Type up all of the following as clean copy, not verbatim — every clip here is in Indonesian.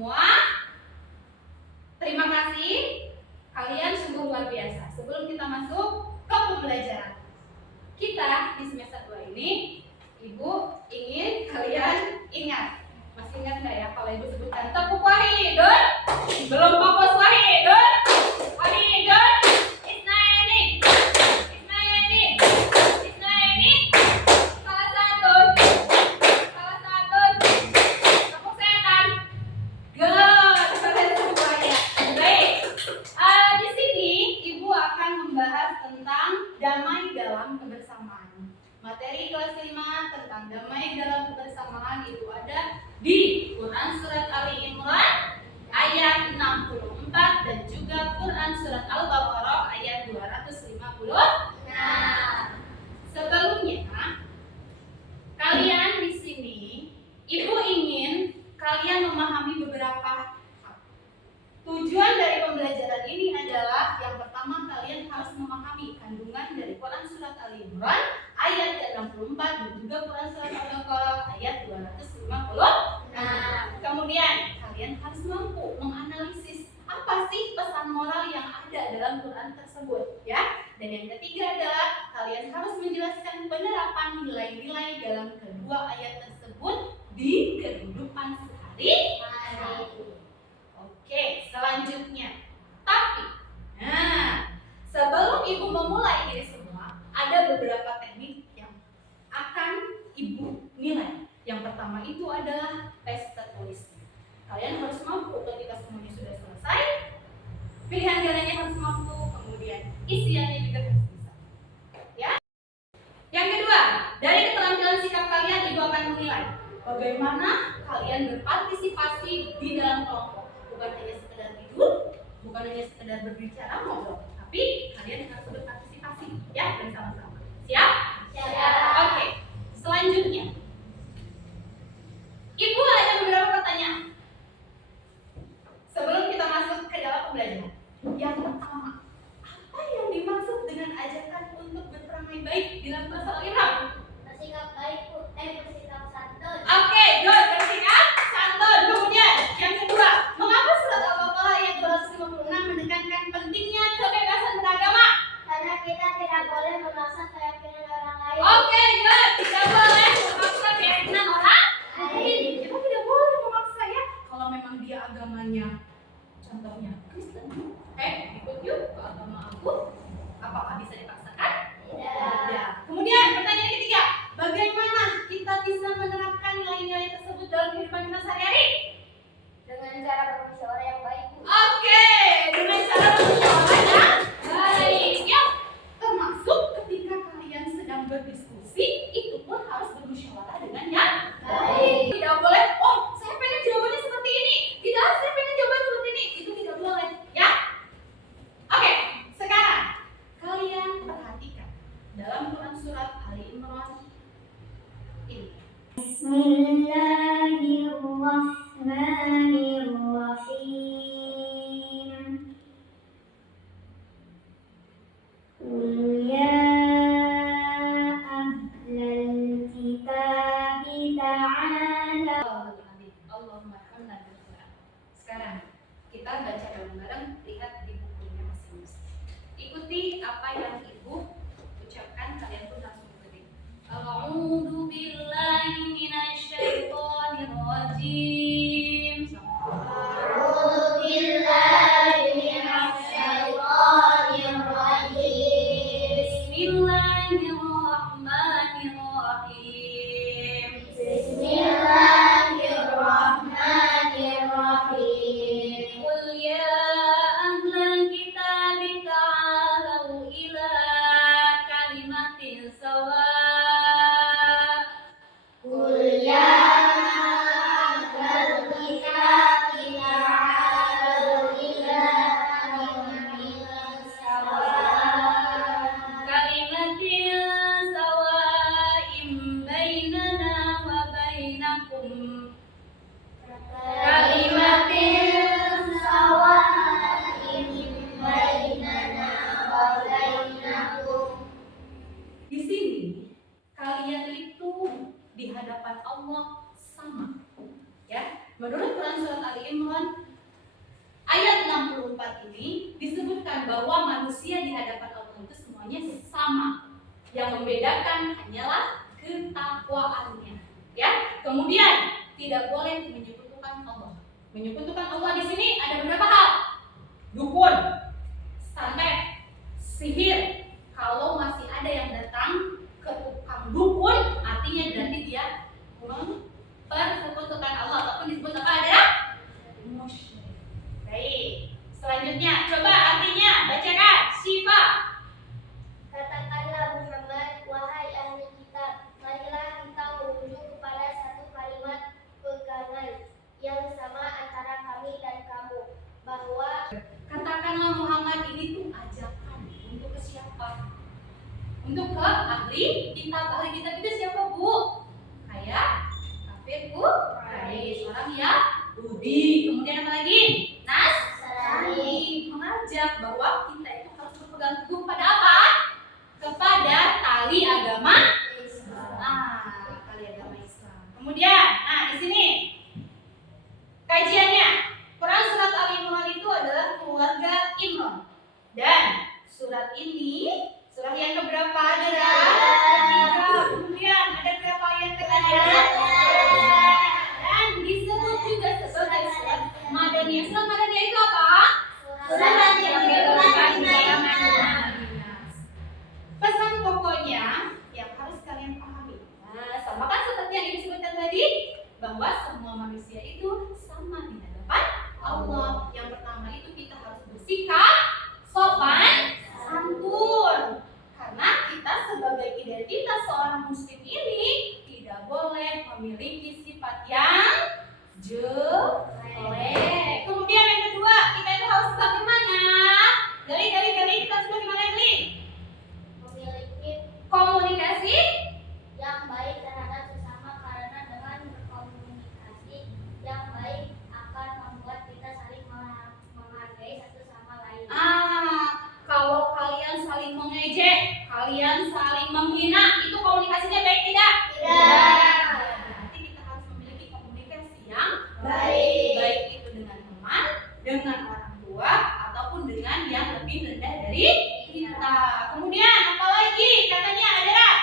semua. Terima kasih, kalian sungguh luar biasa. Sebelum kita masuk ke pembelajaran kita di semester 2 ini, Ibu ingin kalian ingat. Masih ingat nggak ya kalau Ibu sebutkan tepuk wahidun? Belum fokus wahidun? Wahidun? Isnaini? Isnaini? Isnaini? Salah satu? Salah satu? Tepuk setan? Good, kalian semuanya. Baik. Di sini Ibu akan membahas tentang damai dalam kebersamaan. Materi kelas 5 tentang damai dalam kebersamaan itu ada di Quran Surat Ali Imran ayat 64 dan juga Quran Surat Al-Baqarah ayat 256. Sebelumnya, kalian di sini, Ibu ingin kalian memahami beberapa hal. Tujuan dari pembelajaran ini adalah yang pertama, kalian harus memahami kandungan dari Quran Surat Ali Imran ayat ke-64 dan juga Quran Surat Al-Baqarah ayat 256. Kemudian kalian harus mampu menganalisis apa sih pesan moral yang ada dalam Quran tersebut, ya. Dan yang ketiga adalah kalian harus menjelaskan penerapan nilai-nilai dalam kedua ayat tersebut di kehidupan sehari-hari. Oke, selanjutnya. Tapi, sebelum Ibu memulai ini semua, ada beberapa teknik yang akan Ibu nilai. Yang pertama itu adalah tes tertulisnya. Kalian harus mampu ketika semuanya sudah selesai, pilihan gandanya harus mampu, kemudian isiannya juga harus bisa. Ya. Yang kedua, dari keterampilan sikap kalian, Ibu akan menilai bagaimana kalian berpartisipasi di dalam kelompok. Bukan hanya sekedar tidur, bukan hanya sekedar berbicara ngobrol, tapi kalian harus berpartisipasi, ya, bersama-sama. Siap? Siap. Oke. Selanjutnya, Ibu ada beberapa pertanyaan sebelum kita masuk ke dalam pembelajaran. Yang pertama, apa yang dimaksud dengan ajakan untuk berperangai baik di dalam bahasa Al-Imran? Bersikap baik, bersikap santun. Oke, good, bersikap santun. Kemudian yang kedua, mengapa surat Al-Baqarah ayat 256 menekankan pentingnya kebebasan beragama? Karena kita tidak boleh memaksa keyakinan orang lain. Oke, good, tidak boleh memaksa keyakinan orang lain. Kita tidak boleh memaksa, ya. Kalau memang dia agamanya, contohnya Kristen, ikut yuk ke agama aku. Apakah bisa dipaksakan? Tidak. Kemudian pertanyaan ketiga, bagaimana kita bisa menerapkan nilai-nilai tersebut dalam kehidupan kita sehari-hari? Dengan cara bermusyawarah yang baik. Oke, dengan cara bermusyawarah yang baik, ya. Termasuk ketika kalian sedang berdiskusi, itu pun harus bermusyawarah dengan yang baik. Tidak boleh, oh saya pengen jawabannya seperti ini. Tidak, saya pengen jawaban seperti ini. Itu tidak boleh, ya. Oke, sekarang kalian perhatikan dalam Quran Surat Ali Imran ini. Bismillahirrahmanirrahim. Qul ya ahlal kitab ta'ala. Allahumma hamna bil Quran. Sekarang kita baca bareng-bareng, lihat di bukunya masing-masing. Ikuti apa yang Ibu ucapkan, kalian pun langsung ikuti. A'udzu billahi minasyaitonir rajim. A'udzu billahi minasyaitonir rajim. Bismillahirrahmanirrahim. Bismillahirrahmanirrahim. Ali Imran ayat 64 ini disebutkan bahwa manusia di hadapan Allah itu semuanya sama. Yang membedakan hanyalah ketakwaannya. Ya. Kemudian tidak boleh menyekutukan Allah. Menyekutukan Allah di sini ada beberapa hal. Dukun, santet, sihir. Kalau masih ada yang datang ke tukang dukun, artinya berarti dia mempersekutukan Allah ataupun disebut apa adalah musyrik. Baik. Selanjutnya, coba artinya bacakan. Syifa. Katakanlah Muhammad, wahai ahli kitab, marilah kita merujuk kepada satu kalimat pegangan yang sama antara kami dan kamu, bahwa Katakanlah Muhammad ini tuh ajakan untuk ke siapa? Untuk ke ahli kitab. Ahli kitab itu siapa, Bu? Kayak kafir, Bu. Baik, orang Yahudi. Kemudian apa lagi? Nasrani. Mengajak bahwa kita itu harus berpegang teguh pada apa? Kepada tali agama Islam. Tali agama Islam. Kemudian, di sini kajiannya. Quran surat Ali Imran itu adalah keluarga Imran. Dan surat ini surah yang keberapa adalah? Ketiga. Kemudian ada berapa ayat ketiga? Dan disebut juga sebagai surat Madaniyah. Surat Madaniyah itu apa? Surat yang diturunkan pada Madinah. Pesan pokoknya yang harus kalian pahami. Sama kan seperti yang disebutkan tadi, bahwa semua manusia itu sama di hadapan Allah. Yang pertama itu kita harus bersikap sopan santun. Karena kita sebagai identitas seorang muslim ini tidak boleh memiliki sifat yang jelek. Kemudian yang kedua, kita itu harus bagaimana? Gali, kita harus bagaimana ini? memiliki Komunikasi yang baik terhadap sesama, karena dengan berkomunikasi yang baik akan membuat kita saling menghargai satu sama lain. Kalau kalian saling mengejek, kalian saling menghina, itu komunikasinya baik tidak? Tidak. Berarti kita harus memiliki komunikasi yang Baik. baik itu dengan teman, dengan orang tua, ataupun dengan yang lebih rendah dari kita. Kemudian apalagi katanya adalah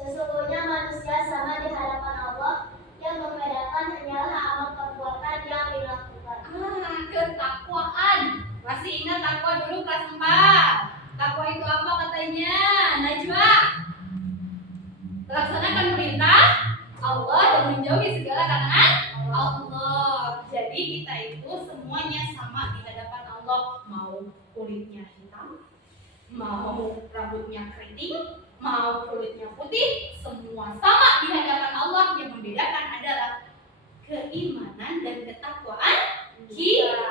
Sesungguhnya manusia sama di hadapan Allah, yang membedakan hanyalah amal perbuatan yang dilakukan. ketakwaan. Masih ingat takwa dulu kelas 4? Takwa itu apa katanya? Najwa. Melaksanakan perintah Allah dan menjauhi segala larangan Allah. Jadi kita itu semuanya sama di hadapan Allah. Mau kulitnya hitam, mau rambutnya keriting, mau kulitnya putih, semua sama di hadapan Allah. Yang membedakan adalah keimanan dan ketakwaan kita.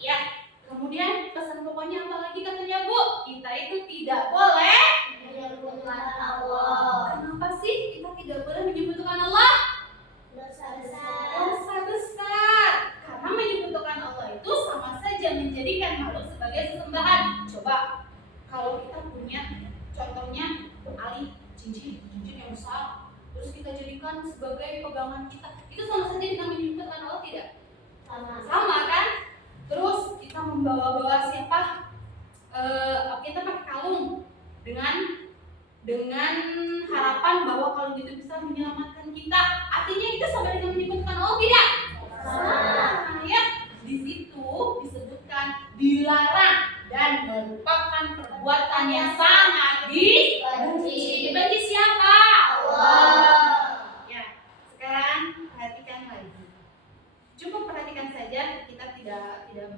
Ya. Kemudian pesan pokoknya apa lagi katanya, Bu? Kita itu tidak boleh Menyebutkan Allah. Kenapa sih kita tidak boleh menyebutkan Allah? Dosa besar. Dosa besar. Karena menyebutkan Allah itu sama saja menjadikan makhluk sebagai sesembahan. Coba kalau kita punya contohnya ali cincin yang besar, terus kita jadikan sebagai pegangan kita, itu sama saja dengan menyebutkan Allah tidak? Sama kan? Terus kita membawa-bawa siapa? Kita pakai kalung dengan harapan bahwa kalung itu bisa menyelamatkan kita. Artinya itu sama dengan menyebutkan Allah tidak? Sama. Ya, di situ disebutkan dilarang dan merupakan perbuatan yang sangat dibenci. Dibenci siapa? Allah. Ya, sekarang perhatikan lagi. Cukup perhatikan saja, kita tidak coba.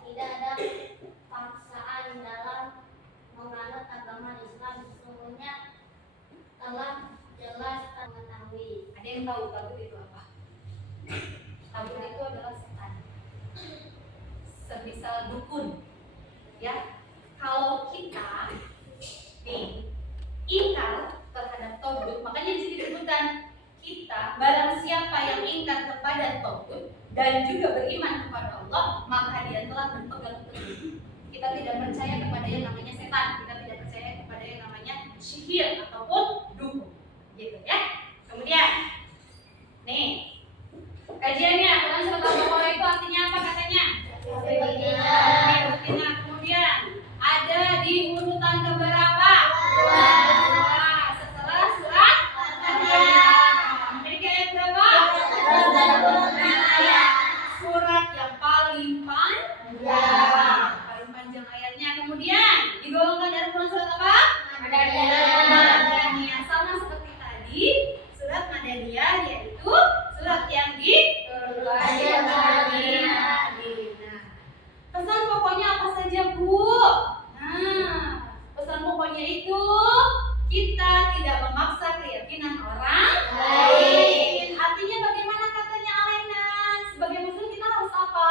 Tidak ada paksaan dalam menganut agama Islam. Sesungguhnya telah jelas mengetahui. Ada yang tahu tabut itu apa? Tabut itu adalah setan. Semisal dukun. Ya, kalau kita ingkar terhadap tauhid, makanya di sini disebutkan kita barang siapa yang ingkar kepada tauhid dan juga beriman kepada Allah, maka dia telah berpegang teguh. Kita tidak percaya kepada yang namanya setan, kita tidak percaya tajwid ataupun dukung, gitu ya. Kemudian, nih kajiannya Quran surat Al-Baqarah itu artinya apa katanya? Betina. Kemudian ada di urutan keberapa? Setelah surat Al-Baqarah. Memiliki ayat berapa? Surat yang paling panjang ayatnya. Kemudian digolongkan dari Quran surat apa? Madaniyah. Sama seperti tadi, surat Madaniyah yaitu surat yang diturunkan dari Madinah. Pesan pokoknya apa saja, Bu? Nah, pesan pokoknya itu kita tidak memaksa keyakinan orang lain. Artinya bagaimana katanya Alena? Sebagai muslim kita harus apa?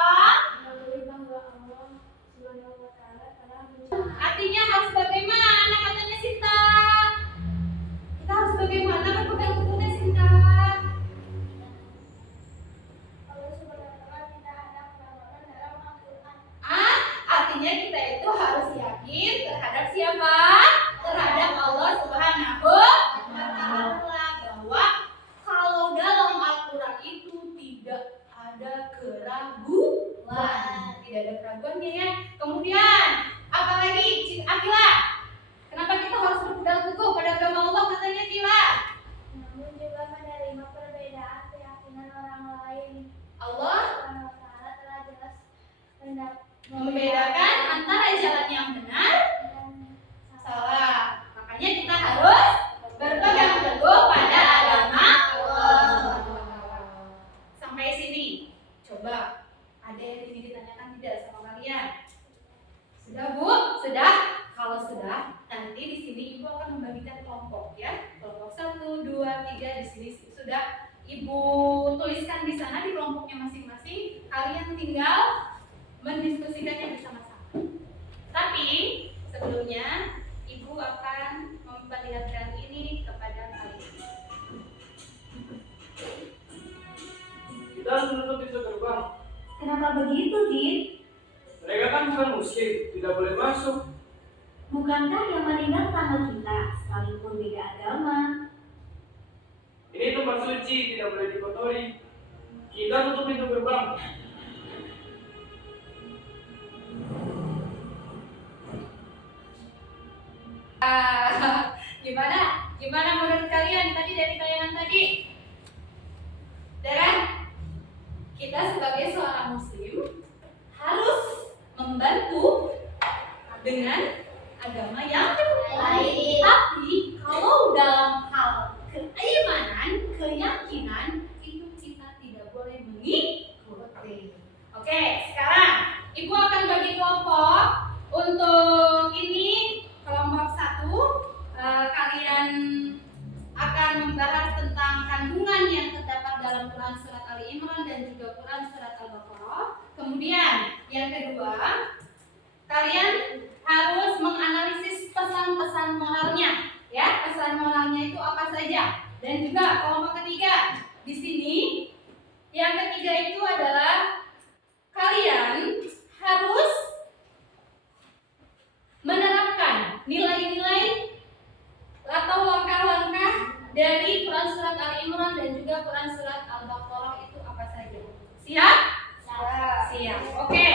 Artinya harus bagaimana katanya Sinta? Kita harus bagaimana berpegang teguhnya Sinta? Artinya kita itu harus yakin terhadap siapa? Terhadap Allah Subhanahu wa Ta'ala, bahwa kalau dalam Al-Quran itu tidak ada keraguan, tidak ada keraguannya ya. Kemudian apalagi Akila? Kenapa kita harus berpegang teguh pada agama Allah katanya Akila? Namun juga menerima perbedaan keyakinan orang lain. Allah Subhanahu wa Ta'ala telah jelas membedakan antara jalan yang benar dan salah. Makanya kita harus berpegang teguh pada agama Allah. Sampai sini, coba ada yang ingin ditanyakan tidak sama kalian? Sudah Bu? Sudah? Kalau sudah, nanti di sini Ibu akan membagikan kelompok ya. Kelompok 1, 2, 3 di sini sudah Ibu tuliskan di sana di kelompoknya masing-masing. Kalian tinggal mendiskusikannya bersama-sama. Tapi sebelumnya Ibu akan memperlihatkan ini kepada kalian. Kita harus menutup pintu gerbang. Kenapa begitu, Din? Mereka kan bukan muslim, tidak boleh masuk. Bukankah yang meninggal tetangga kita, sekalipun beda agama? Ini tempat suci, tidak boleh dikotori. Kita tutup pintu gerbang. Gimana menurut kalian tadi dari tayangan tadi? Dan kita sebagai seorang muslim harus membantu dengan agama yang lain. Tapi kalau dalam hal keimanan, keyakinan itu kita tidak boleh mengikuti. Oke, sekarang Ibu akan bagi kelompok. Untuk ini kelompok 1, kalian akan membahas tentang kandungan yang terdapat dalam Quran surat Ali Imran dan juga Quran surat Al-Baqarah. Kemudian yang kedua, kalian harus menganalisis pesan-pesan moralnya, ya. Pesan moralnya itu apa saja? Dan juga kelompok ketiga, di sini yang ketiga itu adalah kalian harus menerapkan nilai-nilai atau langkah-langkah dari Quran surat Ali Imran dan juga Quran surat Al-Baqarah itu apa saja? Siap? Siap. Oke.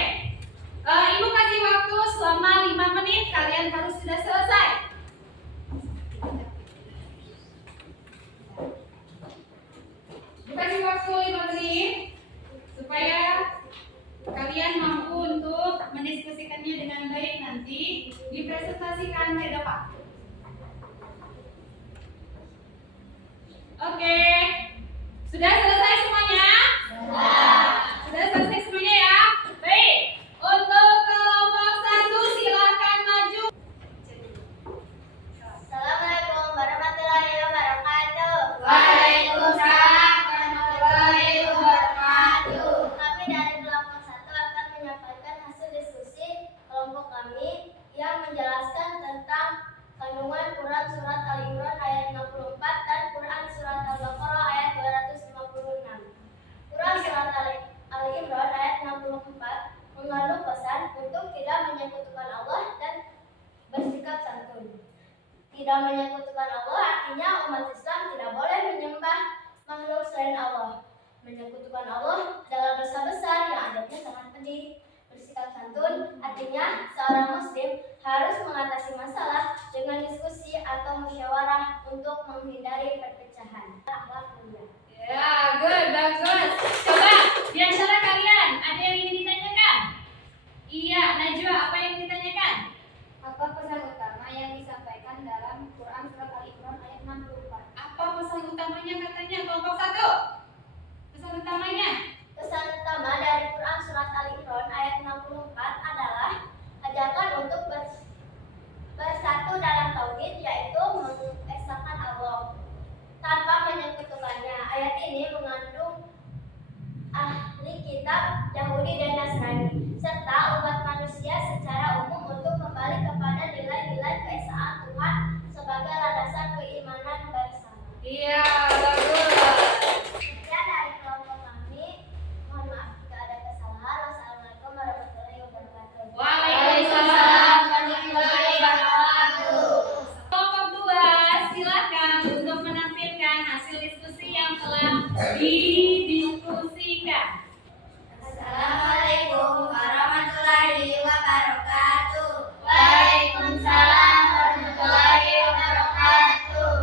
Ibu kasih waktu selama 5 menit, kalian harus sudah selesai. Ibu kasih waktu 5 menit supaya kalian mampu untuk mendiskusikannya dengan baik nanti dipresentasikan ke depan. Oke. Sudah selesai semuanya? Sudah selesai semuanya ya? Baik. Untuk kelompok 1 silakan maju. Assalamualaikum warahmatullahi wabarakatuh. Waalaikumsalam warahmatullahi wabarakatuh. Kami dari kelompok 1 akan menyampaikan hasil diskusi kelompok kami yang menjelaskan tentang kandungan Quran surat Al-Imran ayat 64 dan Quran surat Al-Baqarah ayat 256. Quran surat Al-Imran ayat 64 mengandung pesan untuk tidak menyekutukan Allah dan bersikap santun. Tidak menyekutukan Allah artinya umat Islam tidak boleh menyembah makhluk selain Allah. Menyekutukan Allah adalah dosa besar yang adabnya sangat pedih. Bersikap santun artinya seorang muslim harus mengatasi masalah dengan diskusi atau musyawarah untuk menghindari perpecahan. Akhlak mulia. Ya, good, bagus. Coba di antara kalian ada yang ingin ditanyakan? Iya, Najwa, apa yang ingin ditanyakan? Apa pesan utama yang disampaikan dalam Quran surat Al-Imran ayat 64? Apa pesan utamanya katanya kelompok 1? Pesan utamanya? Pesan utama dari Quran surat Al-Imran ayat 64 adalah ajakan untuk bersatu dalam tauhid, yaitu mengesahkan Allah tanpa menyekutukannya. Ayat ini mengandung ahli kitab Yahudi dan Nasrani serta umat manusia secara umum untuk kembali kepada nilai-nilai keesaan Tuhan sebagai landasan keimanan bersama. Iya, bagus. Sekian dari kelompok kami. Mohon maaf jika ada kesalahan. Wassalamualaikum warahmatullahi wabarakatuh. Waalaikumsalam warahmatullahi wabarakatuh. Kelompok 2, silakan untuk menampilkan hasil diskusi yang telah didiskusikan. Assalamualaikum warahmatullahi wabarakatuh. Waalaikumsalam warahmatullahi wabarakatuh.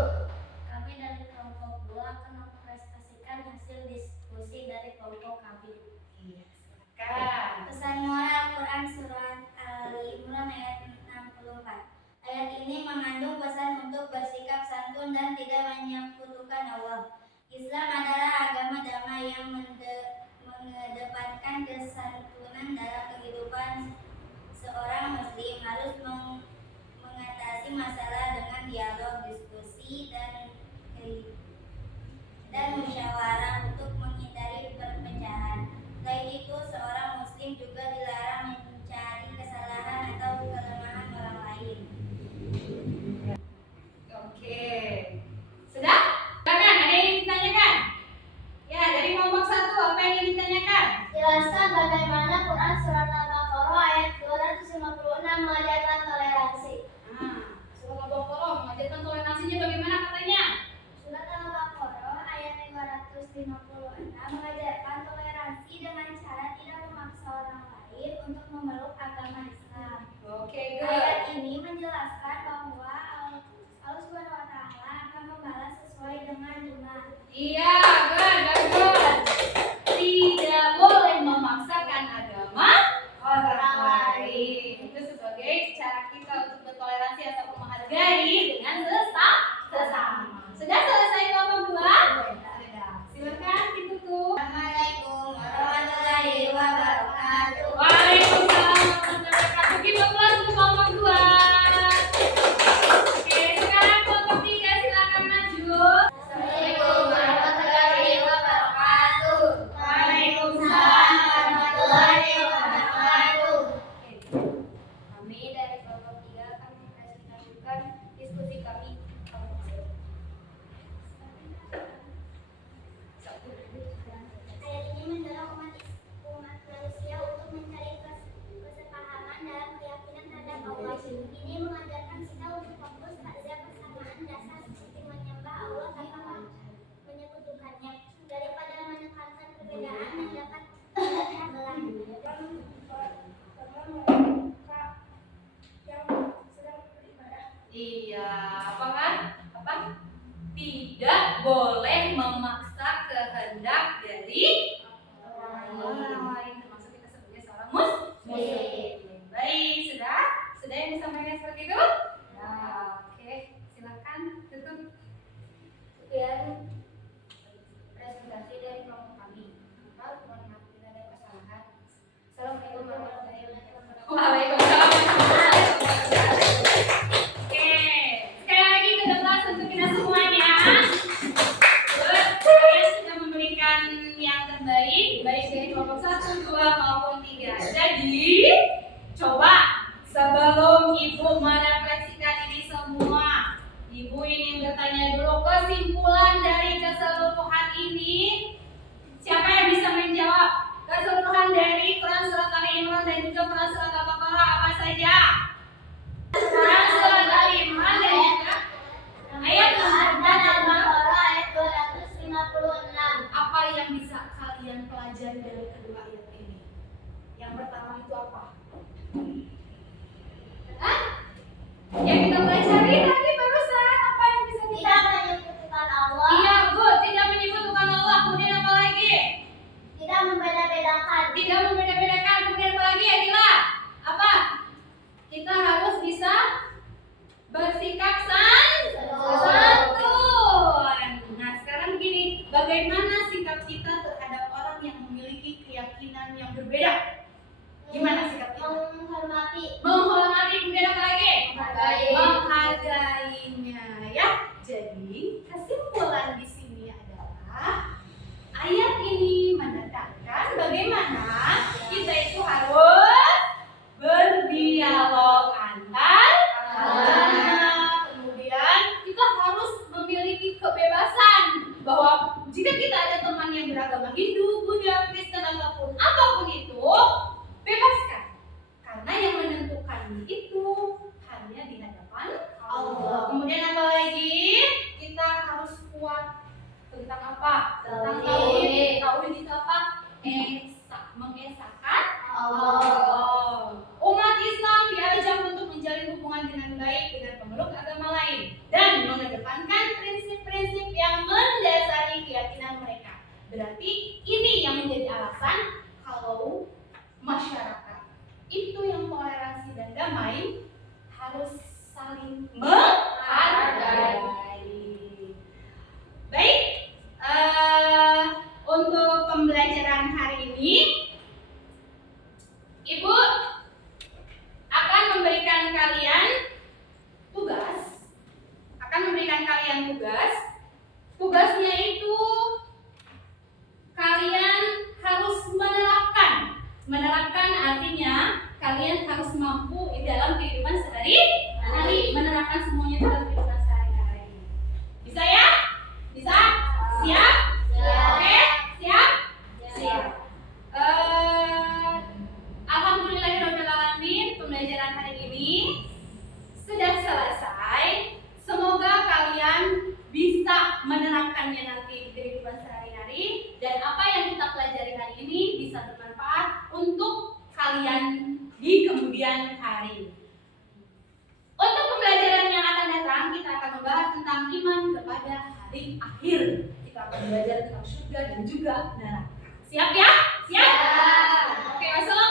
Kami dari kelompok 2 akan mempresentasikan hasil diskusi dari kelompok kami. Iya, silakan. Pesan moral Quran surat Al-Imran ayat 64. Ayat ini mengandung pesan untuk bersikap santun dan tidak menyekutukan Allah. Islam adalah agama damai yang mengedepankan kesantunan dalam kehidupan. Seorang muslim harus mengatasi masalah dengan dialog, diskusi, dan musyawarah untuk menghindari perpecahan. Selain itu, seorang muslim juga dilarang mencari kesalahan atau kelemahan orang lain. Oke. Sudah? Silakan, ada yang ingin ditanyakan? Ya, dari kelompok 1 apa yang ingin ditanyakan? Jelaskan bagaimana Quran surat Al-Baqarah ayat 256 mengajarkan toleransi. Nah, surat Al-Baqarah mengajarkan toleransinya bagaimana katanya? Surat Al-Baqarah ayat 256 mengajarkan toleransi dengan cara tidak memaksa orang lain untuk memeluk agama Islam. Oke, good. Ayat ini menjelaskan bahwa Allah Subhanahu wa taala akan membalas sesuai dengan jumlah. Iya, good, bagus. Tidak boleh memaksakan agama orang lain. Itu sebagai cara kita untuk bertoleransi atau menghargai dengan sesama. Sudah selesai kelompok 2? Sudah. Silakan ditutup. Assalamualaikum warahmatullahi wabarakatuh. Waalaikumsalam warahmatullahi wabarakatuh. Kita kelas untuk kelompok 2. Oke, sekarang kelompok 3 silakan maju. Assalamualaikum warahmatullahi wabarakatuh. Waalaikumsalam warahmatullahi wabarakatuh. Kami dari kelompok 3 akan mempresentasikan diskusi kami. Ayat ini mendorong umat manusia untuk mencari kesepahaman dalam keyakinan terhadap Allah. Ini mengajarkan kita untuk fokus pada kesamaan dasar seperti menyembah Allah tanpa menyekutukannya daripada menekankan perbedaan yang dapat memecah belah. Iya, apa kan? Apa? Tidak boleh memaksa kehendak dari orang lain, termasuk kita sebagai seorang muslim. Baik, sudah? Sudah yang disampaikan seperti itu? Ya, oke. Silakan tutup. Sekian presentasi dari kelompok kami. Mohon maaf bila ada kesalahan. Assalamualaikum warahmatullahi wabarakatuh. Waalaikumsalam. Oke, sekali lagi ke kelas untuk kita semuanya. Kalian sudah memberikan yang terbaik. pertama itu apa? Hah? Yang kita pelajari tadi barusan apa yang bisa kita? Tidak menyebutkan Allah. Iya, good. Tidak menyebutkan Allah. Kemudian apa lagi? Tidak membeda-bedakan. Tidak membeda-bedakan. Kemudian apa lagi, Adila? Apa? Kita harus bisa bersikap santun. Nah, sekarang gini, bagaimana sikap kita terhadap orang yang memiliki keyakinan yang berbeda? Gimana sikap kita? Menghormati. Menghormati, kemudian apa lagi? Menghargai. Menghargainya, ya. Jadi, kesimpulan di sini adalah ayat ini menetapkan bagaimana kita itu harus berdialog antar kemudian kita harus memiliki kebebasan bahwa jika kita ada teman yang beragama Hindu, Buddha, Kristen ataupun apapun itu, bebaskan. Karena yang menentukan itu hanya di hadapan Allah. Kemudian apa lagi? Kita harus kuat tentang apa? Tentang tauhid. Tauhid itu apa? Mengesahkan Allah. Umat Islam diajak untuk menjalin hubungan dengan baik dengan pemeluk agama lain dan mengedepankan prinsip-prinsip yang mendasari keyakinan mereka. Berarti ini yang menjadi alasan kalau masyarakat itu yang toleransi dan damai harus saling menghargai. Baik, untuk pembelajaran hari ini, Ibu akan memberikan kalian tugas. Tugasnya itu kalian harus menerapkan. Menerapkan artinya kalian harus mampu di dalam kehidupan sehari-hari, menerapkan semuanya dalam kehidupan sehari-hari. Bisa ya? Bisa? Siap? Oke? Siap? Siap. Alhamdulillahirrahmanirrahim, pembelajaran hari ini sudah selesai. Semoga kalian bisa menerapkannya nanti di kehidupan sehari-hari dan apa yang kita pelajari hari ini bisa bermanfaat untuk kalian di kemudian hari. Untuk pembelajaran yang akan datang, kita akan membahas tentang iman kepada hari akhir. Kita akan belajar tentang surga dan juga neraka. Siap ya? Siap? Oke, wassalamualaikum.